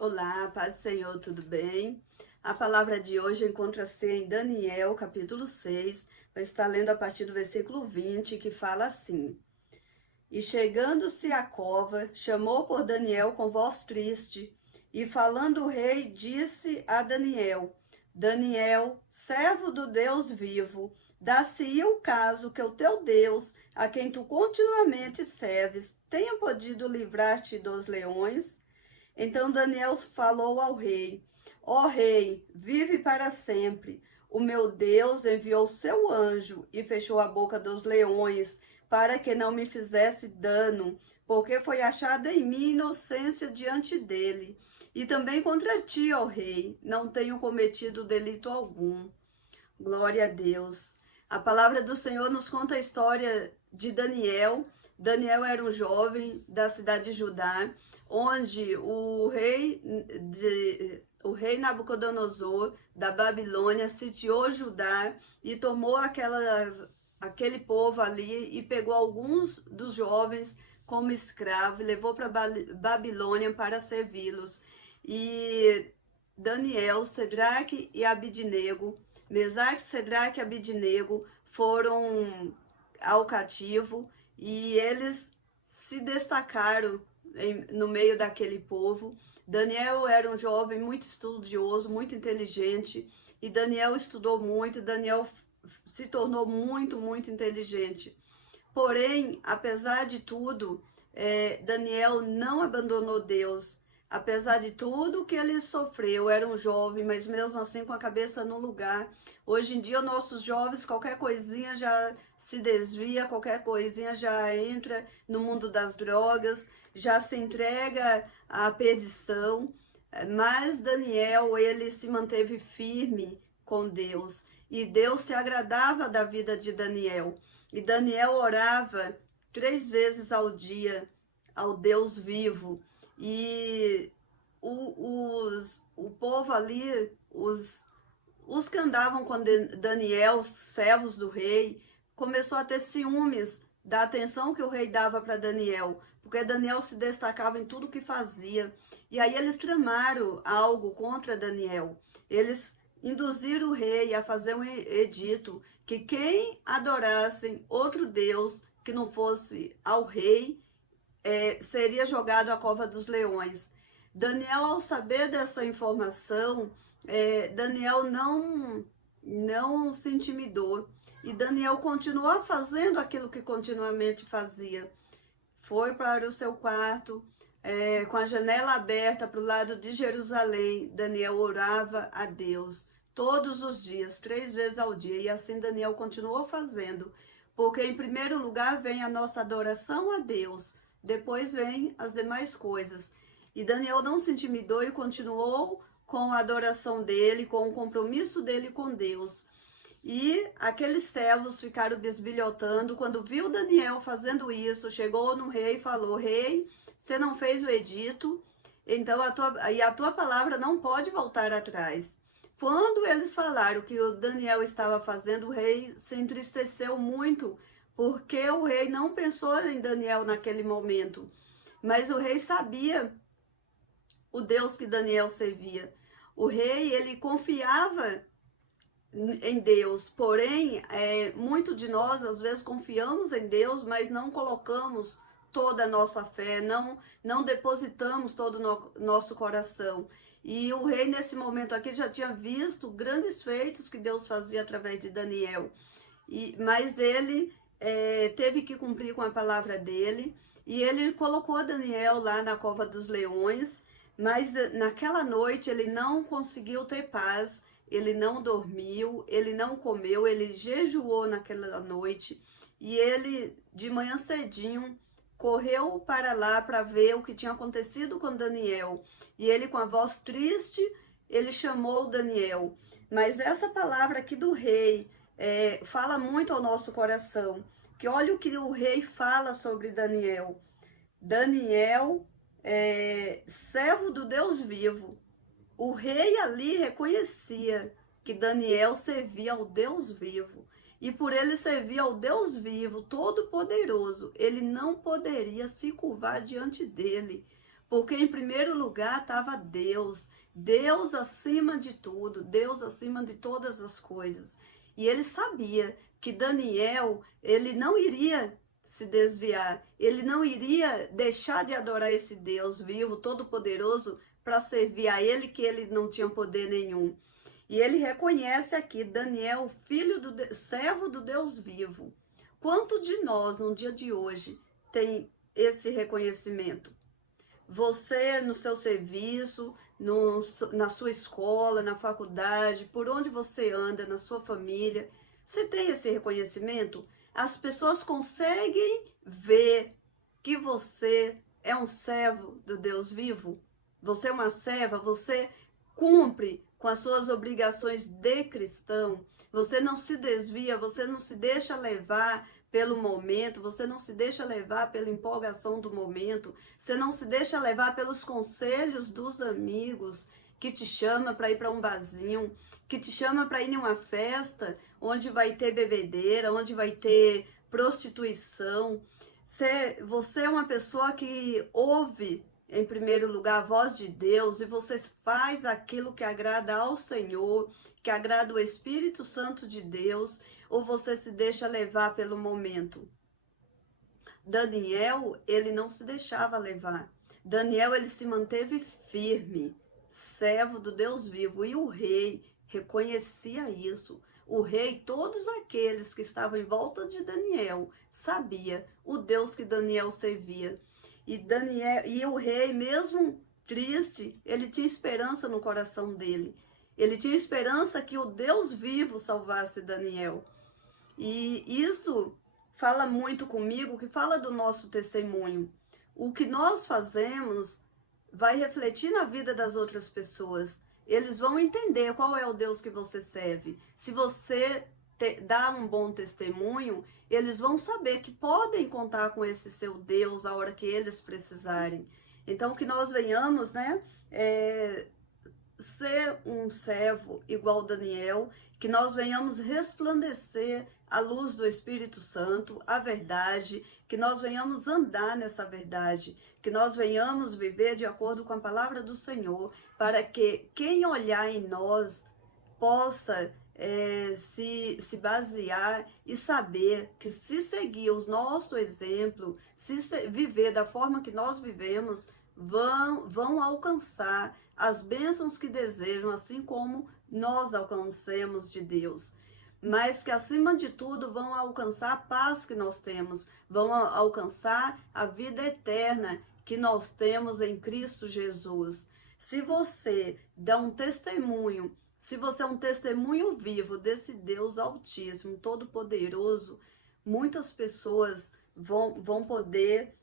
Olá, paz do Senhor, tudo bem? A palavra de hoje encontra-se em Daniel, capítulo 6, vai estar lendo a partir do versículo 20, que fala assim: E chegando-se à cova, chamou por Daniel com voz triste, e falando o rei, disse a Daniel: Daniel, servo do Deus vivo, dá-se-ia o caso que o teu Deus, a quem tu continuamente serves, tenha podido livrar-te dos leões? Então Daniel falou ao rei: Ó rei, vive para sempre. O meu Deus enviou seu anjo e fechou a boca dos leões, para que não me fizesse dano, porque foi achada em mim inocência diante dele. E também contra ti, ó rei, não tenho cometido delito algum. Glória a Deus. A palavra do Senhor nos conta a história de Daniel. Daniel era um jovem da cidade de Judá, onde o rei Nabucodonosor da Babilônia sitiou Judá e tomou aquele povo ali e pegou alguns dos jovens como escravo e levou para Babilônia para servi-los. E Daniel, Sedraque e Abidnego, Mesaque, Sedraque e Abidnego foram ao cativo e eles se destacaram no meio daquele povo. Daniel era um jovem muito estudioso, muito inteligente, e Daniel estudou muito, Daniel se tornou muito inteligente. Porém, apesar de tudo, Daniel não abandonou Deus. Apesar de tudo que ele sofreu, era um jovem, mas mesmo assim com a cabeça no lugar. Hoje em dia, nossos jovens, qualquer coisinha já se desvia, qualquer coisinha já entra no mundo das drogas, já se entrega à perdição. Mas Daniel, ele se manteve firme com Deus. E Deus se agradava da vida de Daniel. E Daniel orava 3 vezes ao dia ao Deus vivo. E o povo ali, os que andavam com Daniel, os servos do rei, começou a ter ciúmes da atenção que o rei dava para Daniel, porque Daniel se destacava em tudo que fazia. E aí eles tramaram algo contra Daniel. Eles induziram o rei a fazer um edito que quem adorasse outro Deus que não fosse ao rei, seria jogado à cova dos leões. Daniel, ao saber dessa informação, Daniel não se intimidou. E Daniel continuou fazendo aquilo que continuamente fazia. Foi para o seu quarto, com a janela aberta para o lado de Jerusalém. Daniel orava a Deus todos os dias, 3 vezes ao dia. E assim Daniel continuou fazendo. Porque em primeiro lugar vem a nossa adoração a Deus. Depois vem as demais coisas. E Daniel não se intimidou e continuou com a adoração dele, com o compromisso dele com Deus. E aqueles servos ficaram bisbilhotando. Quando viu Daniel fazendo isso, chegou no rei e falou: Rei, você não fez o edito, então a tua palavra não pode voltar atrás. Quando eles falaram que o Daniel estava fazendo, o rei se entristeceu muito, porque o rei não pensou em Daniel naquele momento. Mas o rei sabia o Deus que Daniel servia. O rei, ele confiava em Deus, porém, muito de nós, às vezes, confiamos em Deus, mas não colocamos toda a nossa fé, não depositamos todo o nosso coração. E o rei, nesse momento aqui, já tinha visto grandes feitos que Deus fazia através de Daniel. Mas ele teve que cumprir com a palavra dele, e ele colocou Daniel lá na cova dos leões, mas naquela noite ele não conseguiu ter paz, ele não dormiu, ele não comeu, ele jejuou naquela noite, e ele, de manhã cedinho, correu para lá para ver o que tinha acontecido com Daniel, e ele, com a voz triste, ele chamou Daniel. Mas essa palavra aqui do rei fala muito ao nosso coração, que olha o que o rei fala sobre Daniel. Daniel, servo do Deus vivo. O rei ali reconhecia que Daniel servia ao Deus vivo. E por ele servir ao Deus vivo, todo-poderoso, ele não poderia se curvar diante dele. Porque em primeiro lugar estava Deus. Deus acima de tudo, Deus acima de todas as coisas. E ele sabia que Daniel, ele não iria se desviar, ele não iria deixar de adorar esse Deus vivo, todo-poderoso, para servir a ele, que ele não tinha poder nenhum. E ele reconhece aqui Daniel, filho do servo do Deus vivo. Quanto de nós, no dia de hoje, tem esse reconhecimento? Você, no seu serviço, na sua escola, na faculdade, por onde você anda, na sua família, você tem esse reconhecimento? As pessoas conseguem ver que você é um servo do Deus vivo? Você é uma serva? Você cumpre com as suas obrigações de cristão? Você não se desvia, você não se deixa levar pelo momento, você não se deixa levar pela empolgação do momento, você não se deixa levar pelos conselhos dos amigos que te chama para ir para um barzinho, que te chama para ir em uma festa onde vai ter bebedeira, onde vai ter prostituição. Você é uma pessoa que ouve, em primeiro lugar, a voz de Deus, e você faz aquilo que agrada ao Senhor, que agrada o Espírito Santo de Deus, ou você se deixa levar pelo momento? Daniel, ele não se deixava levar. Daniel, ele se manteve firme, servo do Deus vivo, e o rei reconhecia isso. O rei, todos aqueles que estavam em volta de Daniel, sabia o Deus que Daniel servia. E o rei, mesmo triste, ele tinha esperança no coração dele. Ele tinha esperança que o Deus vivo salvasse Daniel. E isso fala muito comigo, que fala do nosso testemunho. O que nós fazemos vai refletir na vida das outras pessoas. Eles vão entender qual é o Deus que você serve. Se você dá um bom testemunho, eles vão saber que podem contar com esse seu Deus a hora que eles precisarem. Então, que nós venhamos, né, ser um servo igual Daniel, que nós venhamos resplandecer a luz do Espírito Santo, a verdade, que nós venhamos andar nessa verdade, que nós venhamos viver de acordo com a palavra do Senhor, para que quem olhar em nós possa se basear e saber que se seguir o nosso exemplo, viver da forma que nós vivemos, vão alcançar as bênçãos que desejam, assim como nós alcancemos de Deus. Mas que, acima de tudo, vão alcançar a paz que nós temos, vão alcançar a vida eterna que nós temos em Cristo Jesus. Se você dá um testemunho, se você é um testemunho vivo desse Deus Altíssimo, Todo-Poderoso, muitas pessoas vão poder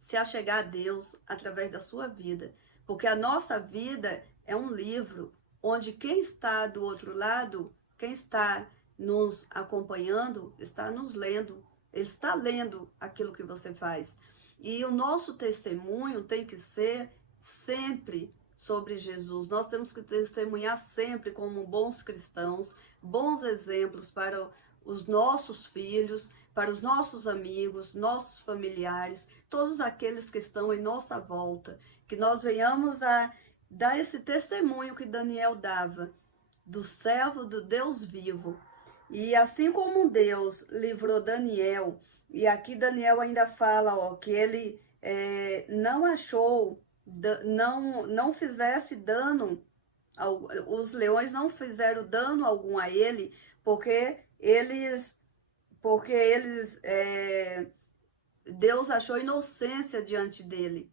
se achegar a Deus através da sua vida. Porque a nossa vida é um livro onde quem está do outro lado, quem está nos acompanhando, está nos lendo. Ele está lendo aquilo que você faz. E o nosso testemunho tem que ser sempre sobre Jesus. Nós temos que testemunhar sempre como bons cristãos, bons exemplos para os nossos filhos, para os nossos amigos, nossos familiares, todos aqueles que estão em nossa volta. Que nós venhamos a dar esse testemunho que Daniel dava, do servo do Deus vivo. E assim como Deus livrou Daniel, e aqui Daniel ainda fala que ele não achou, não fizesse dano, os leões não fizeram dano algum a ele, porque Deus achou inocência diante dele.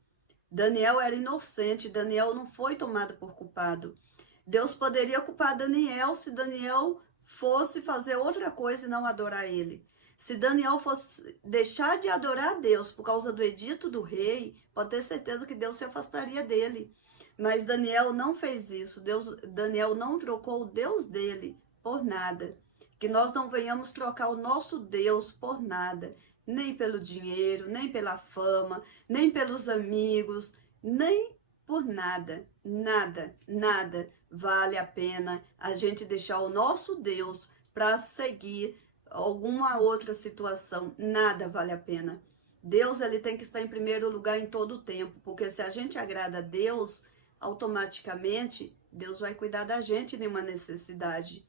Daniel era inocente, Daniel não foi tomado por culpado. Deus poderia culpar Daniel se Daniel fosse fazer outra coisa e não adorar ele. Se Daniel fosse deixar de adorar a Deus por causa do edito do rei, pode ter certeza que Deus se afastaria dele. Mas Daniel não fez isso. Daniel não trocou o Deus dele por nada. Que nós não venhamos trocar o nosso Deus por nada. Nem pelo dinheiro, nem pela fama, nem pelos amigos, nem por nada. Nada, nada vale a pena a gente deixar o nosso Deus para seguir alguma outra situação. Nada vale a pena. Deus, ele tem que estar em primeiro lugar em todo o tempo, porque se a gente agrada a Deus, automaticamente Deus vai cuidar da gente em uma necessidade.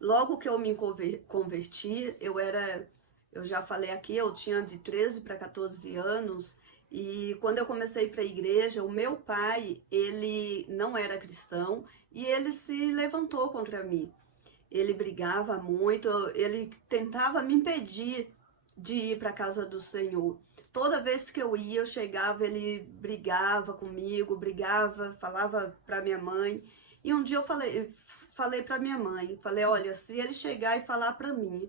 Logo que eu me converti, eu já falei aqui, eu tinha de 13 para 14 anos, e quando eu comecei para a igreja, o meu pai, ele não era cristão, e ele se levantou contra mim. Ele brigava muito, ele tentava me impedir de ir para a casa do Senhor. Toda vez que eu ia, eu chegava, ele brigava comigo, brigava, falava para minha mãe. E um dia eu falei para minha mãe, falei, olha, se ele chegar e falar para mim,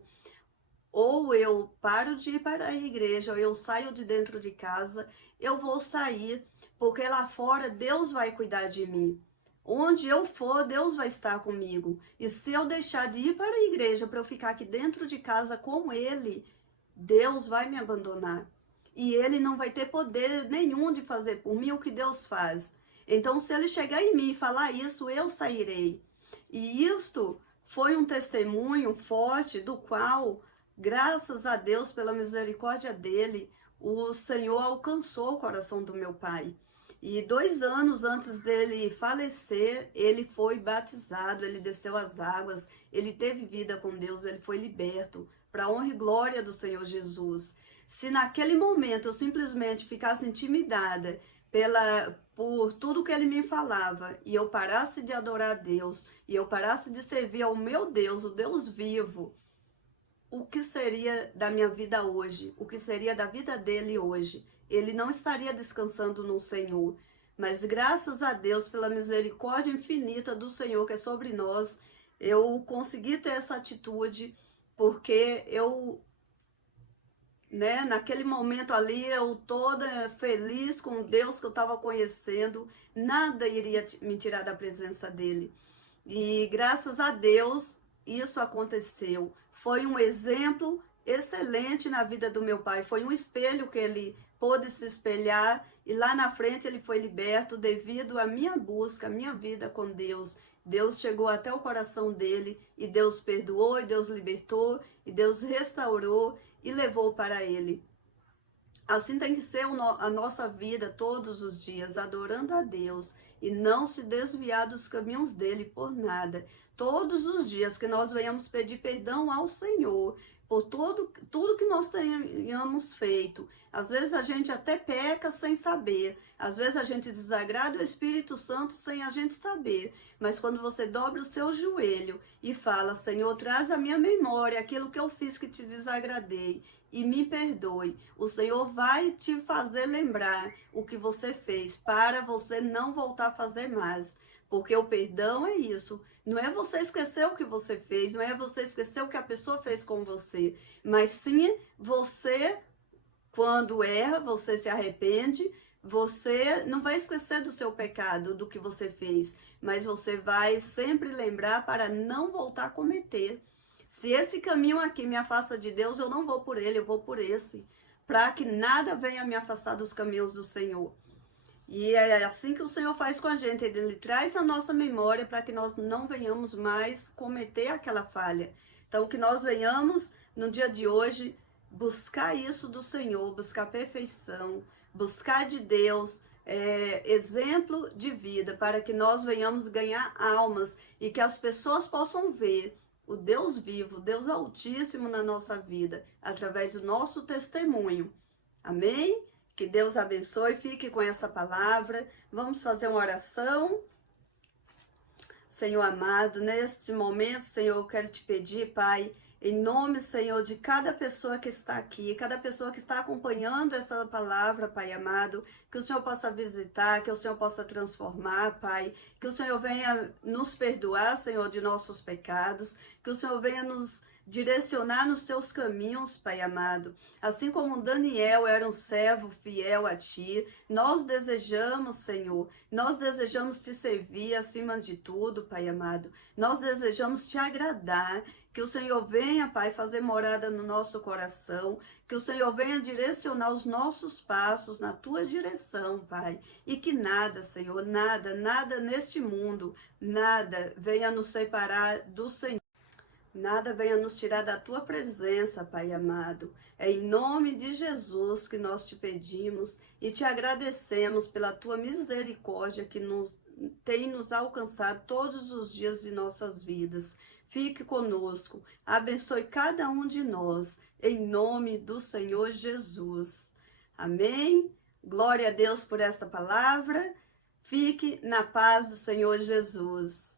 ou eu paro de ir para a igreja, ou eu saio de dentro de casa, eu vou sair, porque lá fora Deus vai cuidar de mim. Onde eu for, Deus vai estar comigo. E se eu deixar de ir para a igreja para eu ficar aqui dentro de casa com Ele, Deus vai me abandonar. E Ele não vai ter poder nenhum de fazer por mim o que Deus faz. Então, se Ele chegar em mim e falar isso, eu sairei. E isto foi um testemunho forte do qual, graças a Deus, pela misericórdia dEle, o Senhor alcançou o coração do meu pai. E 2 anos antes dele falecer, ele foi batizado, ele desceu as águas, ele teve vida com Deus, ele foi liberto, para a honra e glória do Senhor Jesus. Se naquele momento eu simplesmente ficasse intimidada por tudo que ele me falava, e eu parasse de adorar a Deus, e eu parasse de servir ao meu Deus, o Deus vivo, o que seria da minha vida hoje? O que seria da vida dele hoje? Ele não estaria descansando no Senhor. Mas graças a Deus, pela misericórdia infinita do Senhor que é sobre nós, eu consegui ter essa atitude, porque naquele momento ali, eu toda feliz com Deus que eu estava conhecendo, nada iria me tirar da presença dele. E graças a Deus, isso aconteceu. Foi um exemplo excelente na vida do meu pai, foi um espelho que ele pôde se espelhar, e lá na frente ele foi liberto devido à minha busca, à minha vida com Deus. Deus chegou até o coração dele, e Deus perdoou, e Deus libertou, e Deus restaurou e levou para ele. Assim tem que ser a nossa vida todos os dias, adorando a Deus e não se desviar dos caminhos dele por nada. Todos os dias que nós venhamos pedir perdão ao Senhor por tudo que nós tenhamos feito. Às vezes a gente até peca sem saber. Às vezes a gente desagrada o Espírito Santo sem a gente saber. Mas quando você dobra o seu joelho e fala, Senhor, traz à minha memória aquilo que eu fiz que te desagradei e me perdoe, o Senhor vai te fazer lembrar o que você fez para você não voltar a fazer mais. Porque o perdão é isso. Não é você esquecer o que você fez, não é você esquecer o que a pessoa fez com você, mas sim você, quando erra, você se arrepende, você não vai esquecer do seu pecado, do que você fez, mas você vai sempre lembrar para não voltar a cometer. Se esse caminho aqui me afasta de Deus, eu não vou por ele, eu vou por esse, para que nada venha me afastar dos caminhos do Senhor. E é assim que o Senhor faz com a gente, Ele traz na nossa memória para que nós não venhamos mais cometer aquela falha. Então, que nós venhamos, no dia de hoje, buscar isso do Senhor, buscar perfeição, buscar de Deus exemplo de vida, para que nós venhamos ganhar almas e que as pessoas possam ver o Deus vivo, o Deus Altíssimo na nossa vida, através do nosso testemunho. Amém? Que Deus abençoe, fique com essa palavra. Vamos fazer uma oração. Senhor amado, neste momento, Senhor, eu quero te pedir, Pai, em nome, Senhor, de cada pessoa que está aqui, cada pessoa que está acompanhando essa palavra, Pai amado, que o Senhor possa visitar, que o Senhor possa transformar, Pai, que o Senhor venha nos perdoar, Senhor, de nossos pecados, que o Senhor venha nos direcionar nos teus caminhos, Pai amado. Assim como Daniel era um servo fiel a ti, nós desejamos, Senhor, nós desejamos te servir acima de tudo, Pai amado. Nós desejamos te agradar, que o Senhor venha, Pai, fazer morada no nosso coração, que o Senhor venha direcionar os nossos passos na tua direção, Pai, e que nada, Senhor, nada neste mundo, nada venha nos separar do Senhor. Nada venha nos tirar da tua presença, Pai amado. É em nome de Jesus que nós te pedimos e te agradecemos pela tua misericórdia que tem nos alcançado todos os dias de nossas vidas. Fique conosco, abençoe cada um de nós, em nome do Senhor Jesus. Amém? Glória a Deus por esta palavra. Fique na paz do Senhor Jesus.